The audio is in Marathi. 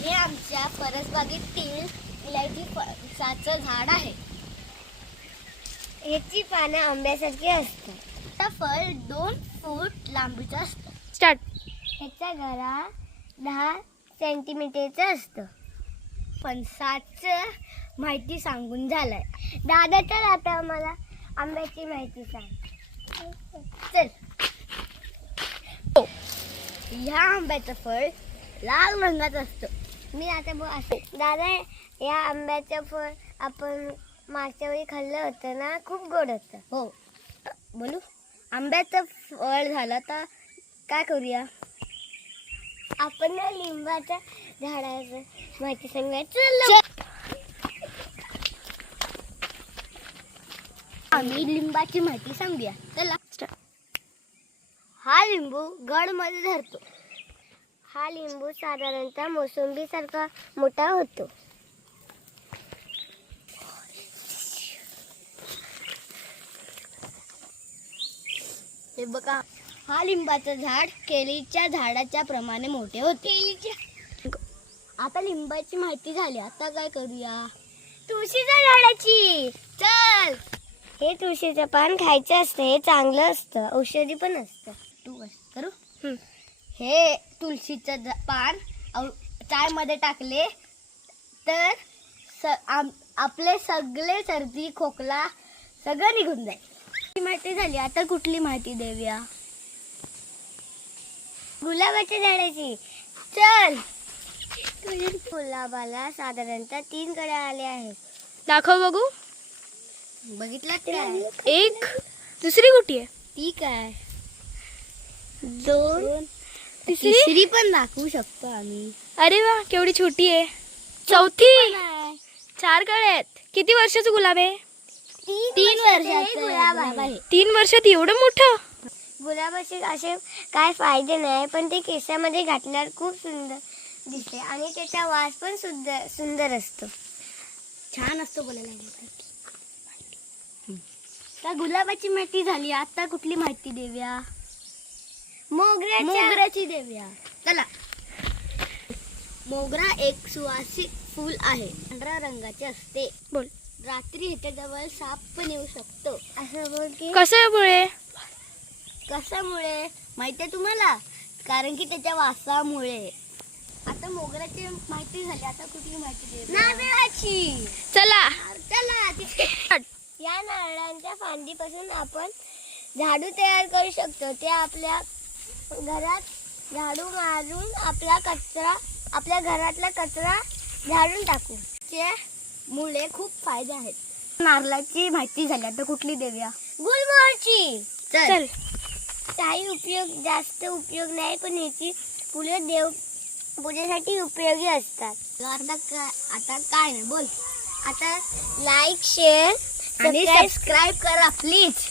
हे आमच्या परसबागेतील इलायची फणसाचं झाड आहे. याची पानं आंब्यासारखी असतात. हे फळ 2 फूट लांबीचं असतं. स्टार्ट. ह्याचा गळा 10 सेंटीमीटरचा असतो. फणसाचं माहिती सांगून झालंय. दादा तर आता आम्हाला आंब्याची माहिती सांग. चल. ह्या आंब्याचं फळ लाल रंगाचं असतं. मी आता दादा या आंब्याचं फळ आपण मागच्या वेळी खाल्लं होतं ना, खूप गोड होतं. हो. बोलू. आंब्याचं फळ झालं तर काय करूया? आपण ना लिंबाच्या झाडाचं माहिती सांगायचं. आम्ही लिंबाची माहिती सांगूया. चला. हा लिंबू गड मध्ये धरतो. हा लिंबू साधारणतः मोसंबी सारखा मोठा होतो. हे बघा, हा लिंबाचं झाड केळीच्या झाडाच्या प्रमाणे मोठे होते. आता लिंबाची माहिती झाली. आता काय करूया? तुळशीच्या झाडाची. चल. हे तुळशीचं पान खायचं असतं. हे चांगलं असतं, औषधी पण असतं. तू करू. हे तुळशीचं पान चाय मध्ये टाकले तर आपले सगळे सर्दी खोकला सगळं निघून जाईल. माहिती झाली. आता कुठली माहिती देऊया? गुलाबाच्या झाडाची. चल. गुलाबाला साधारणतः 3 कळ्या आल्या आहेत. दाखव बघू. बघितलं काय? एक. दुसरी कुठे आहे? ती काय? 2. तिसरी पण दाखवू शकतो आम्ही. अरे वा, केवढी छोटी आहे. चौथी. 4 कळे आहेत. किती वर्षाचं गुलाब आहे? 3 वर्षाचं गुलाब आहे. 3 वर्षात एवढं मोठं? गुलाबाचे असे काय फायदे नाही, पण ते केसामध्ये घातल्यावर खूप सुंदर दिसते आणि त्याचा वास पण सुंदर असतो. छान असतो बोलायला. तर गुलाबाची माहिती झाली. आता कुठली माहिती देऊया? मोगऱ्याची देऊया. चला. मोगरा एक सुवासिक फूल आहे. पांढऱ्या रंगाचे असते. बोल. रात्री ह्याच्याजवळ साप पण येऊ शकतो. असं बोल की. कशामुळे? कशामुळे माहितीये तुम्हाला? कारण की त्याच्या वासामुळे. आता मोगऱ्याची माहिती झाली. आता कुठली माहिती देऊया? नारळाची. चला. चला. या नारळांच्या फांदीपासून आपण झाडू तयार करू शकतो. ते आपल्या घरात झाडू मारून आपल्या घरातला कचरा झाडून टाकू. मुळे खूप फायदे आहेत. नारळाची माहिती झाली. आता कुठली देऊया? गुलमोहरची. चल. काही जास्त उपयोग नाही, पण याची फुले पूजेसाठी उपयोगी असतात. आता काय नाही बोल. आता लाईक, शेअर आणि सबस्क्राईब करा प्लीज.